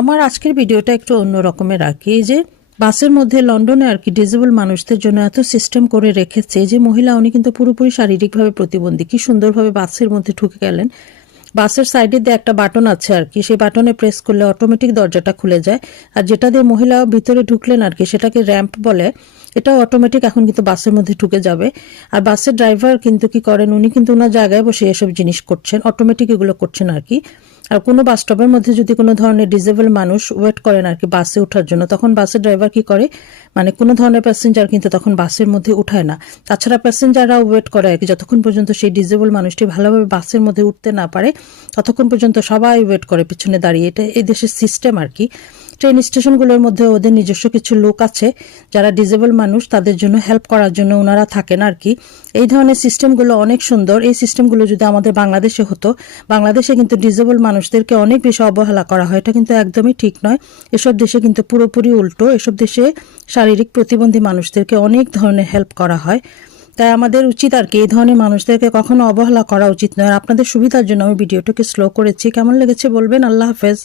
আমার আজকের ভিডিওটা একটু অন্য রকমের এই যে বাসের মধ্যে লন্ডনে আর কি ডিজেবল মানুষদের জন্য এত সিস্টেম করে রেখেছে যে মহিলা, উনি কিন্তু পুরোপুরি শারীরিকভাবে প্রতিবন্ধী। কি সুন্দরভাবে বাসের মধ্যে ঢুকে গেলেন। বাসের সাইডে দিয়ে একটা বাটন আছে আর কি। সেই বাটনে প্রেস করলে অটোমেটিক দরজাটা খুলে যায়। আর যেটা দিয়ে মহিলা ভিতরে ঢুকলেন আর কি, সেটাকে র্যাম্প বলে এটাও অটোমেটিক এখন কিন্তু বাসের মধ্যে ঢুকে যাবে। আর বাসের ড্রাইভার কিন্তু কি করেন, উনি কিন্তু ওনার জায়গায় বসে এসব জিনিস করছেন, অটোমেটিক এগুলো করছেন আর কি। আর কোনো বাস স্টপের মধ্যে যদি কোনো ধরনের ডিজেবল মানুষ ওয়েট করেন আর কি বাসে ওঠার জন্য, তখন বাসের ড্রাইভার কি করে? মানে কোনো ধরনের প্যাসেঞ্জার কিন্তু তখন বাসের মধ্যে উঠায় না। তাছাড়া প্যাসেঞ্জাররাও ওয়েট করে আর কি, যতক্ষণ পর্যন্ত সেই ডিজেবল মানুষটি ভালোভাবে বাসের মধ্যে উঠতে না পারে, ততক্ষণ পর্যন্ত সবাই ওয়েট করে পিছনে দাঁড়িয়ে। এটা এই দেশের সিস্টেম আর কি। ট্রেন স্টেশনগুলোর মধ্যে ওদের নিজস্ব কিছু লোক আছে, যারা ডিজেবল মানুষ, তাদের জন্য হেল্প করার জন্য ওনারা থাকেন আর কি। এই ধরনের সিস্টেমগুলো অনেক সুন্দর। এই সিস্টেমগুলো যদি আমাদের বাংলাদেশে হতো, বাংলাদেশে কিন্তু ডিজেবল মানুষদেরকে অনেক বেশি অবহেলা করা হয়। এটা কিন্তু একদমই ঠিক নয়। এসব দেশে কিন্তু পুরোপুরি উল্টো। এসব দেশে শারীরিক প্রতিবন্ধী মানুষদেরকে অনেক ধরনের হেল্প করা হয়। তাই আমাদের উচিত আর কি, এই ধরনের মানুষদেরকে কখনো অবহেলা করা উচিত নয়। আর আপনাদের সুবিধার জন্য আমি ভিডিওটাকে স্লো করেছি। কেমন লেগেছে বলবেন? আল্লাহ হাফেজ।